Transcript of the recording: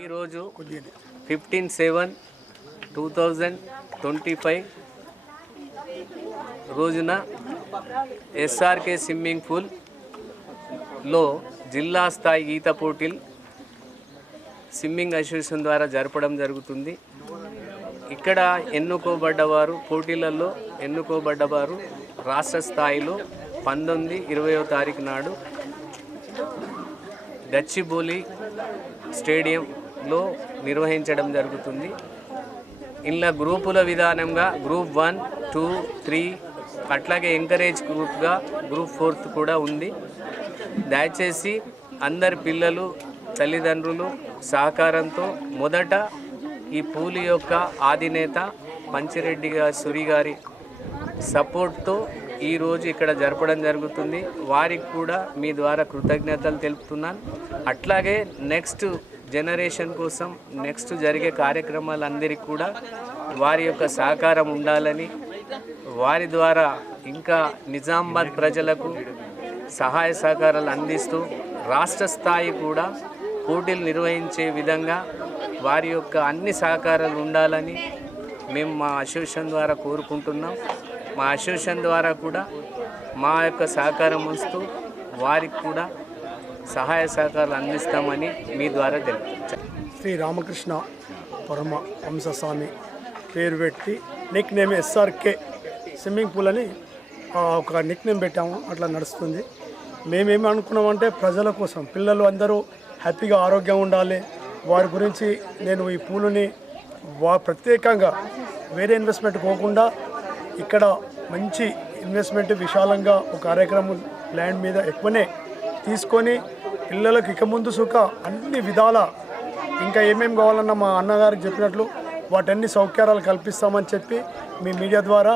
ఈరోజు 15/7/2025 రోజున SRK swimming పూల్లో జిల్లా స్థాయి ఈత పోటీలు స్విమ్మింగ్ అసోసియేషన్ ద్వారా జరపడం జరుగుతుంది. ఇక్కడ ఎన్నుకోబడ్డవారు పోటీలలో ఎన్నుకోబడ్డవారు రాష్ట్ర స్థాయిలో 19-20వ తారీఖు నాడు గచ్చిబౌలి స్టేడియంలో నిర్వహించడం జరుగుతుంది. ఇలా గ్రూపుల విధానంగా గ్రూప్ 1, 2, 3 అట్లాగే ఎంకరేజ్ గ్రూప్గా గ్రూప్ 4 కూడా ఉంది. దయచేసి అందరి పిల్లలు తల్లిదండ్రులు సహకారంతో మొదట ఈ పూల్ యొక్క అధినేత పంచిరెడ్డి సురి గారి సపోర్ట్తో ఈరోజు ఇక్కడ జరపడం జరుగుతుంది. వారికి కూడా మీ ద్వారా కృతజ్ఞతలు తెలుపుతున్నాను. అట్లాగే నెక్స్ట్ జనరేషన్ కోసం నెక్స్ట్ జరిగే కార్యక్రమాలందరికీ కూడా వారి యొక్క సహకారం ఉండాలని, వారి ద్వారా ఇంకా నిజామాబాద్ ప్రజలకు సహాయ సహకారాలు అందిస్తూ రాష్ట్ర స్థాయి కూడా పోటీలు నిర్వహించే విధంగా వారి యొక్క అన్ని సహకారాలు ఉండాలని మేము మా అసోసియేషన్ ద్వారా కోరుకుంటున్నాం. మా అసోసియేషన్ ద్వారా కూడా మా యొక్క సహకారం ఉంచుతూ వారికి కూడా సహాయ సహకారాలు అందిస్తామని మీ ద్వారా తెలుపుతాం. శ్రీ రామకృష్ణ పరమ హంసస్వామి పేరు పెట్టి Nick name SRK swimming pool అని ఒక నిక్ నేమ్ పెట్టాము. అట్లా నడుస్తుంది. మేమేమి అనుకున్నామంటే ప్రజల కోసం పిల్లలు అందరూ హ్యాపీగా ఆరోగ్యంగా ఉండాలి. వారి గురించి నేను ఈ పూలుని ప్రత్యేకంగా వేరే ఇన్వెస్ట్మెంట్ పోకుండా ఇక్కడ మంచి ఇన్వెస్ట్మెంట్ విశాలంగా ఒక కార్యక్రమం ల్యాండ్ మీద ఎక్కువనే తీసుకొని పిల్లలకు ఇక ముందు సుఖ అన్ని విధాల ఇంకా ఏమేమి కావాలన్నా మా అన్నగారికి చెప్పినట్లు వాటన్ని సౌకర్యాలు కల్పిస్తామని చెప్పి మీ మీడియా ద్వారా